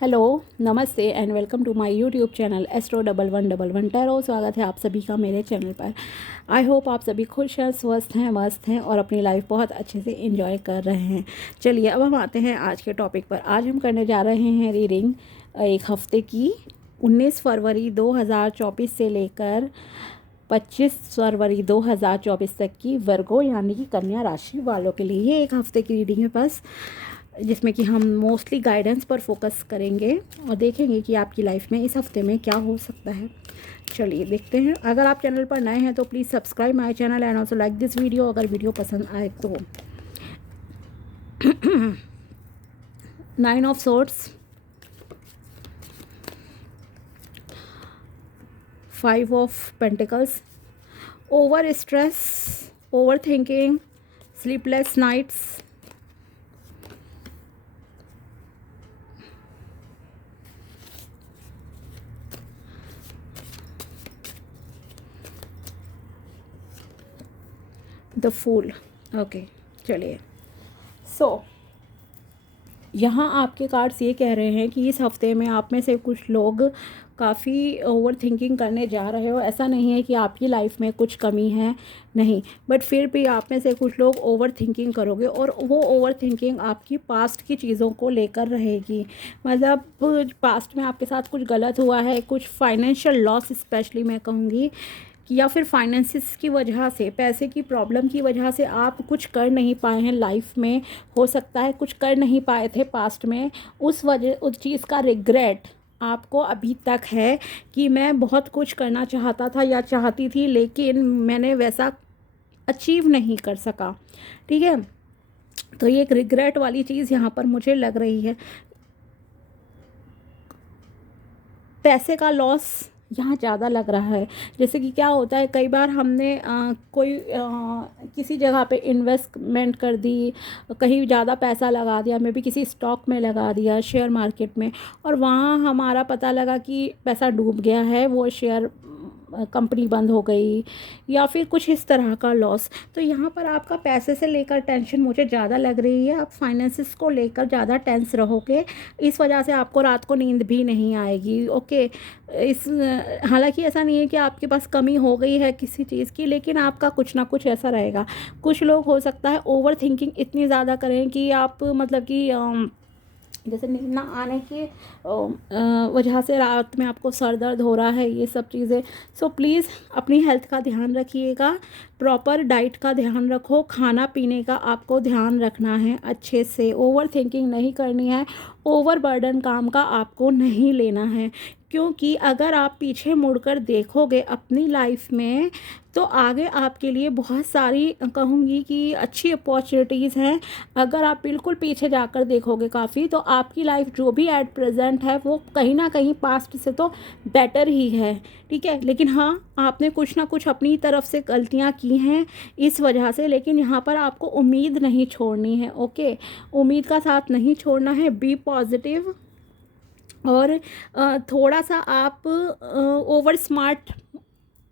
Hello, नमस्ते and welcome to my YouTube channel Astro1111 tarot. स्वागत है आप सभी का मेरे चैनल पर। आई होप आप सभी खुश हैं, स्वस्थ हैं, मस्त हैं और अपनी लाइफ बहुत अच्छे से एंजॉय कर रहे हैं। चलिए अब हम आते हैं आज के टॉपिक पर। आज हम करने जा रहे हैं रीडिंग एक हफ्ते की, 19 फरवरी 2024 से लेकर 25 फरवरी 2024 तक की वर्गो यानी कि कन्या राशि वालों के लिए। ये एक हफ्ते की रीडिंग है बस, जिसमें कि हम मोस्टली गाइडेंस पर फोकस करेंगे और देखेंगे कि आपकी लाइफ में इस हफ्ते में क्या हो सकता है। चलिए देखते हैं। अगर आप चैनल पर नए हैं तो please subscribe my channel and also like this video अगर वीडियो पसंद आए तो। 9 of swords, 5 of pentacles, over stress, over thinking, sleepless nights, the fool. Okay, चलिए। यहाँ आपके कार्ड्स ये कह रहे हैं कि इस हफ्ते में आप में से कुछ लोग काफ़ी ओवर थिंकिंग करने जा रहे हो। ऐसा नहीं है कि आपकी लाइफ में कुछ कमी है, नहीं, बट फिर भी आप में से कुछ लोग ओवर थिंकिंग करोगे और वो ओवर थिंकिंग आपकी पास्ट की चीज़ों को लेकर रहेगी। मतलब पास्ट में आपके साथ कुछ गलत हुआ है, कुछ फाइनेंशियल लॉस स्पेशली मैं कहूँगी, या फिर फाइनेंसिस की वजह से, पैसे की प्रॉब्लम की वजह से आप कुछ कर नहीं पाए हैं लाइफ में। हो सकता है कुछ कर नहीं पाए थे पास्ट में, उस चीज़ का रिग्रेट आपको अभी तक है कि मैं बहुत कुछ करना चाहता था या चाहती थी लेकिन मैंने वैसा अचीव नहीं कर सका। ठीक है, तो ये एक रिग्रेट वाली चीज़ यहाँ पर मुझे लग रही है। पैसे का लॉस यहाँ ज़्यादा लग रहा है। जैसे कि क्या होता है, कई बार हमने किसी जगह पे इन्वेस्टमेंट कर दी, कहीं ज़्यादा पैसा लगा दिया, मे बी किसी स्टॉक में लगा दिया, शेयर मार्केट में, और वहाँ हमारा पता लगा कि पैसा डूब गया है, वो शेयर कंपनी बंद हो गई या फिर कुछ इस तरह का लॉस। तो यहाँ पर आपका पैसे से लेकर टेंशन मुझे ज़्यादा लग रही है। आप फाइनेंसिस को लेकर ज़्यादा टेंस रहोगे, इस वजह से आपको रात को नींद भी नहीं आएगी। ओके, इस हालांकि ऐसा नहीं है कि आपके पास कमी हो गई है किसी चीज़ की, लेकिन आपका कुछ ना कुछ ऐसा रहेगा। कुछ लोग हो सकता है ओवर थिंकिंग इतनी ज़्यादा करें कि आप मतलब कि जैसे नींद ना आने की वजह से रात में आपको सर दर्द हो रहा है, ये सब चीज़ें। सो प्लीज़ अपनी हेल्थ का ध्यान रखिएगा, प्रॉपर डाइट का ध्यान रखो, खाना पीने का आपको ध्यान रखना है अच्छे से, ओवर थिंकिंग नहीं करनी है, ओवर बर्डन काम का आपको नहीं लेना है। क्योंकि अगर आप पीछे मुड़कर देखोगे अपनी लाइफ में तो आगे आपके लिए बहुत सारी कहूँगी कि अच्छी अपॉर्चुनिटीज़ हैं। अगर आप बिल्कुल पीछे जाकर देखोगे काफ़ी, तो आपकी लाइफ जो भी एट प्रेजेंट है वो कहीं ना कहीं पास्ट से तो बेटर ही है। ठीक है, लेकिन हाँ, आपने कुछ ना कुछ अपनी तरफ से गलतियाँ की हैं इस वजह से, लेकिन यहाँ पर आपको उम्मीद नहीं छोड़नी है। ओके, उम्मीद का साथ नहीं छोड़ना है, बी पॉजिटिव। और थोड़ा सा आप ओवर स्मार्ट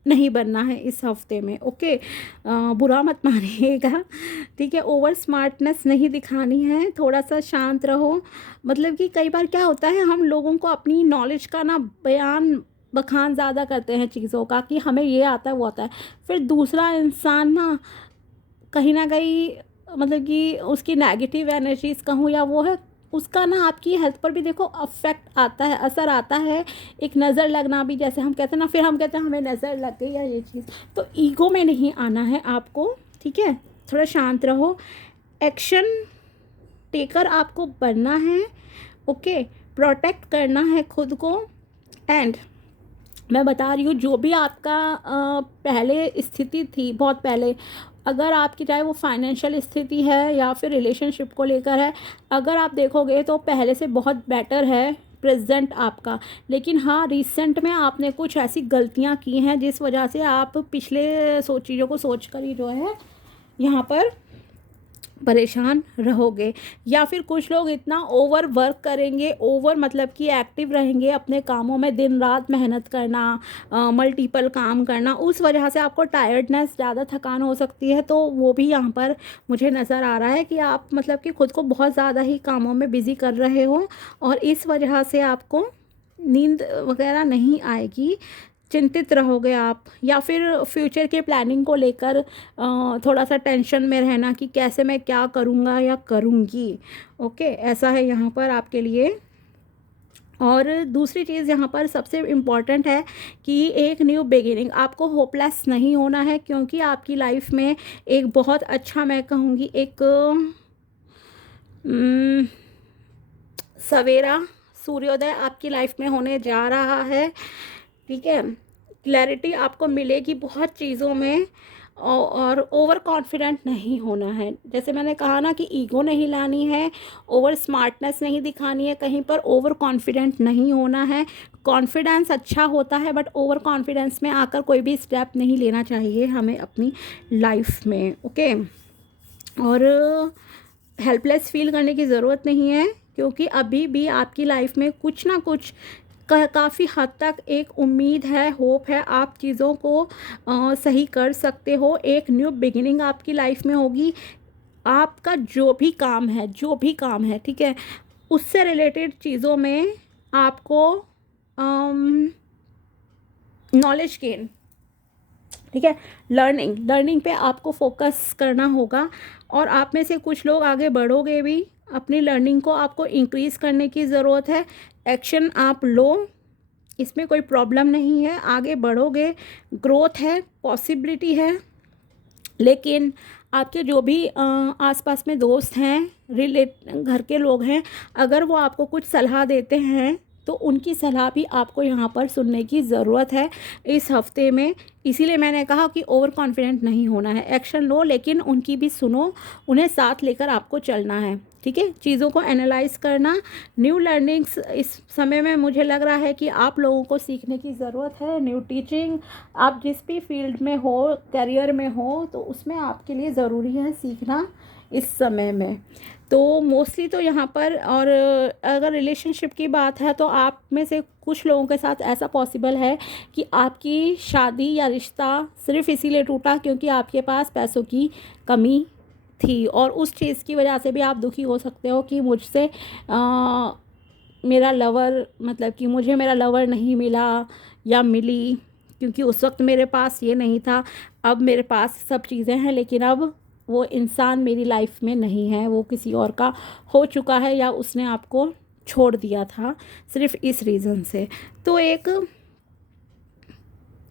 नहीं बनना है इस हफ्ते में। ओके, बुरा मत मानिएगा, ठीक है। ओवर स्मार्टनेस नहीं दिखानी है, थोड़ा सा शांत रहो। मतलब कि कई बार क्या होता है, हम लोगों को अपनी नॉलेज का ना बयान बखान ज़्यादा करते हैं चीज़ों का कि हमें ये आता है वो आता है, फिर दूसरा इंसान ना कहीं मतलब कि उसकी नेगेटिव एनर्जीज कहूँ या वो है, उसका ना आपकी हेल्थ पर भी देखो अफेक्ट आता है, असर आता है। एक नज़र लगना भी, जैसे हम कहते हैं ना, फिर हम कहते हैं हमें नज़र लग गई या ये चीज़। तो ईगो में नहीं आना है आपको, ठीक है। थोड़ा शांत रहो, एक्शन टेकर आपको बनना है। ओके, प्रोटेक्ट करना है खुद को। एंड मैं बता रही हूँ, जो भी आपका पहले स्थिति थी, बहुत पहले, अगर आपकी चाहे वो फाइनेंशियल स्थिति है या फिर रिलेशनशिप को लेकर है, अगर आप देखोगे तो पहले से बहुत बेटर है प्रेजेंट आपका। लेकिन हाँ, रिसेंट में आपने कुछ ऐसी गलतियाँ की हैं जिस वजह से आप पिछले चीज़ों को सोच कर ही जो है यहाँ पर परेशान रहोगे। या फिर कुछ लोग इतना ओवर वर्क करेंगे, ओवर मतलब कि एक्टिव रहेंगे अपने कामों में, दिन रात मेहनत करना, मल्टीपल काम करना, उस वजह से आपको टायर्डनेस, ज़्यादा थकान हो सकती है। तो वो भी यहाँ पर मुझे नज़र आ रहा है कि आप मतलब कि खुद को बहुत ज़्यादा ही कामों में बिज़ी कर रहे हो और इस वजह से आपको नींद वगैरह नहीं आएगी, चिंतित रहोगे आप। या फिर फ्यूचर के प्लानिंग को लेकर थोड़ा सा टेंशन में रहना कि कैसे मैं क्या करूँगा या करूँगी। ओके, ऐसा है यहाँ पर आपके लिए। और दूसरी चीज़ यहाँ पर सबसे इम्पॉर्टेंट है कि एक न्यू बिगिनिंग, आपको होपलेस नहीं होना है, क्योंकि आपकी लाइफ में एक बहुत अच्छा, मैं कहूँगी एक उम, सवेरा, सूर्योदय आपकी लाइफ में होने जा रहा है। ठीक है, क्लैरिटी आपको मिलेगी बहुत चीज़ों में। और ओवर कॉन्फिडेंट नहीं होना है, जैसे मैंने कहा ना कि ईगो नहीं लानी है, ओवर स्मार्टनेस नहीं दिखानी है, कहीं पर ओवर कॉन्फिडेंट नहीं होना है। कॉन्फिडेंस अच्छा होता है बट ओवर कॉन्फिडेंस में आकर कोई भी स्टेप नहीं लेना चाहिए हमें अपनी लाइफ में। ओके, और हेल्पलेस फील करने की ज़रूरत नहीं है, क्योंकि अभी भी आपकी लाइफ में कुछ ना कुछ काफ़ी हद तक एक उम्मीद है, होप है, आप चीज़ों को सही कर सकते हो। एक न्यू बिगिनिंग आपकी लाइफ में होगी। आपका जो भी काम है, जो भी काम है, ठीक है, उससे रिलेटेड चीज़ों में आपको नॉलेज गेन, ठीक है, लर्निंग पे आपको फोकस करना होगा। और आप में से कुछ लोग आगे बढ़ोगे भी, अपनी लर्निंग को आपको इंक्रीज़ करने की ज़रूरत है। एक्शन आप लो, इसमें कोई प्रॉब्लम नहीं है, आगे बढ़ोगे, ग्रोथ है, पॉसिबिलिटी है। लेकिन आपके जो भी आसपास में दोस्त हैं, घर के लोग हैं, अगर वो आपको कुछ सलाह देते हैं तो उनकी सलाह भी आपको यहाँ पर सुनने की ज़रूरत है इस हफ्ते में। इसीलिए मैंने कहा कि ओवर कॉन्फिडेंट नहीं होना है, एक्शन लो लेकिन उनकी भी सुनो, उन्हें साथ लेकर आपको चलना है। ठीक है, चीज़ों को एनालाइज करना, न्यू लर्निंग्स इस समय में मुझे लग रहा है कि आप लोगों को सीखने की ज़रूरत है। न्यू टीचिंग, आप जिस भी फील्ड में हो, करियर में हो, तो उसमें आपके लिए ज़रूरी है सीखना इस समय में। तो मोस्टली तो यहाँ पर, और अगर रिलेशनशिप की बात है तो आप में से कुछ लोगों के साथ ऐसा पॉसिबल है कि आपकी शादी या रिश्ता सिर्फ इसीलिए टूटा क्योंकि आपके पास पैसों की कमी थी, और उस चीज़ की वजह से भी आप दुखी हो सकते हो कि मुझसे मेरा लवर, मतलब कि मुझे मेरा लवर नहीं मिला या मिली, क्योंकि उस वक्त मेरे पास ये नहीं था। अब मेरे पास सब चीज़ें हैं, लेकिन अब वो इंसान मेरी लाइफ में नहीं है, वो किसी और का हो चुका है या उसने आपको छोड़ दिया था, सिर्फ इस रीज़न से। तो एक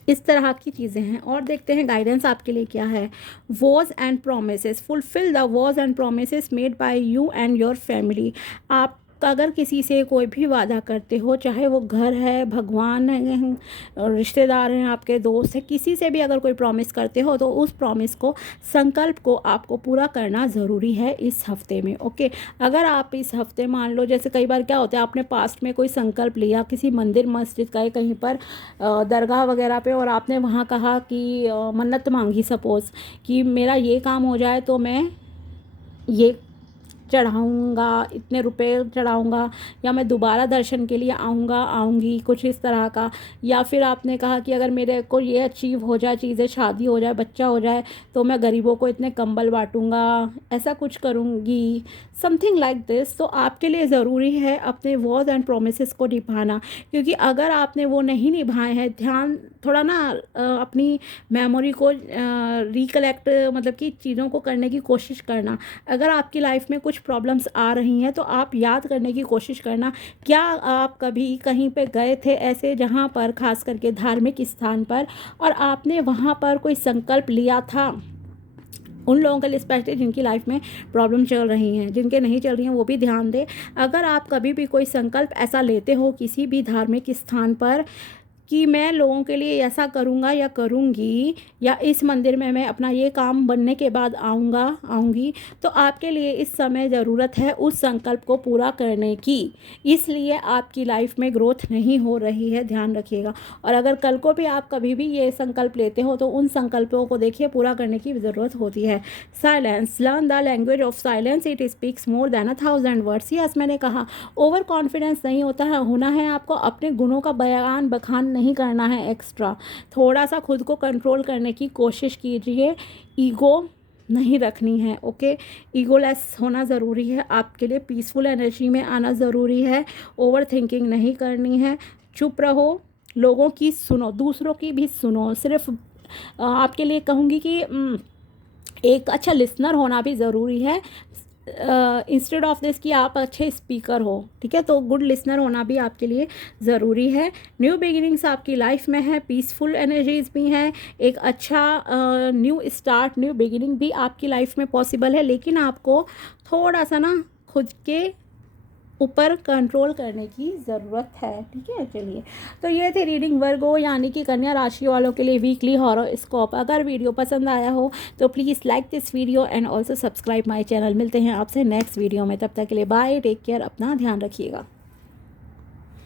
इस तरह की चीज़ें हैं। और देखते हैं गाइडेंस आपके लिए क्या है। Was and promises, fulfil the was and promises made by you and your family. आप अगर किसी से कोई भी वादा करते हो, चाहे वो घर है, भगवान है, रिश्तेदार हैं, आपके दोस्त हैं, किसी से भी अगर कोई प्रॉमिस करते हो तो उस प्रॉमिस को, संकल्प को आपको पूरा करना ज़रूरी है इस हफ्ते में। ओके, अगर आप इस हफ्ते, मान लो जैसे कई बार क्या होता है, आपने पास्ट में कोई संकल्प लिया, किसी मंदिर मस्जिद गए, कहीं पर दरगाह वगैरह पे, और आपने वहाँ कहा कि मन्नत मांगी, सपोज़ कि मेरा ये काम हो जाए तो मैं ये चढ़ाऊँगा, इतने रुपए चढ़ाऊँगा, या मैं दोबारा दर्शन के लिए आऊँगी, कुछ इस तरह का। या फिर आपने कहा कि अगर मेरे को ये अचीव हो जाए, चीज़ें, शादी हो जाए, बच्चा हो जाए, तो मैं गरीबों को इतने कंबल बांटूँगा, ऐसा कुछ करूँगी, समथिंग लाइक दिस। तो आपके लिए ज़रूरी है अपने वॉज एंड प्रोमिसेस को निभाना, क्योंकि अगर आपने वो नहीं निभाए हैं, ध्यान थोड़ा ना अपनी मेमोरी को रिकलेक्ट, मतलब कि चीज़ों को करने की कोशिश करना। अगर आपकी लाइफ में कुछ प्रॉब्लम्स आ रही हैं तो आप याद करने की कोशिश करना, क्या आप कभी कहीं पे गए थे ऐसे जहाँ पर, खास करके धार्मिक स्थान पर, और आपने वहाँ पर कोई संकल्प लिया था। उन लोगों के लिए स्पेशली जिनकी लाइफ में प्रॉब्लम चल रही हैं, जिनके नहीं चल रही हैं वो भी ध्यान दें। अगर आप कभी भी कोई संकल्प ऐसा लेते हो किसी भी धार्मिक स्थान पर कि मैं लोगों के लिए ऐसा करूँगा या करूँगी, या इस मंदिर में मैं अपना ये काम बनने के बाद आऊँगी, तो आपके लिए इस समय ज़रूरत है उस संकल्प को पूरा करने की। इसलिए आपकी लाइफ में ग्रोथ नहीं हो रही है, ध्यान रखिएगा। और अगर कल को भी आप कभी भी ये संकल्प लेते हो तो उन संकल्पों को देखिए पूरा करने की ज़रूरत होती है। Silence, learn the language of silence, it speaks more than 1000 words. Yes, मैंने कहा ओवर कॉन्फिडेंस नहीं होना है आपको, अपने गुणों का बखान नहीं करना है एक्स्ट्रा। थोड़ा सा खुद को कंट्रोल करने की कोशिश कीजिए, ईगो नहीं रखनी है, ओके। ईगोलेस होना ज़रूरी है आपके लिए, पीसफुल एनर्जी में आना ज़रूरी है, ओवर थिंकिंग नहीं करनी है, चुप रहो, लोगों की सुनो, दूसरों की भी सुनो। सिर्फ आपके लिए कहूँगी कि एक अच्छा लिसनर होना भी ज़रूरी है, इंस्टेड ऑफ दिस कि आप अच्छे स्पीकर हो, ठीक है। तो गुड लिसनर होना भी आपके लिए ज़रूरी है। न्यू बिगिनिंग्स आपकी लाइफ में है, पीसफुल एनर्जीज भी हैं, एक अच्छा न्यू स्टार्ट, न्यू बिगिनिंग भी आपकी लाइफ में पॉसिबल है, लेकिन आपको थोड़ा सा ना खुद के ऊपर कंट्रोल करने की ज़रूरत है, ठीक है। चलिए, तो ये थी रीडिंग वर्गो यानी कि कन्या राशि वालों के लिए वीकली हॉरोस्कोप। अगर वीडियो पसंद आया हो तो please like this video and also subscribe my channel. मिलते हैं आपसे नेक्स्ट वीडियो में, तब तक के लिए बाय, टेक केयर, अपना ध्यान रखिएगा।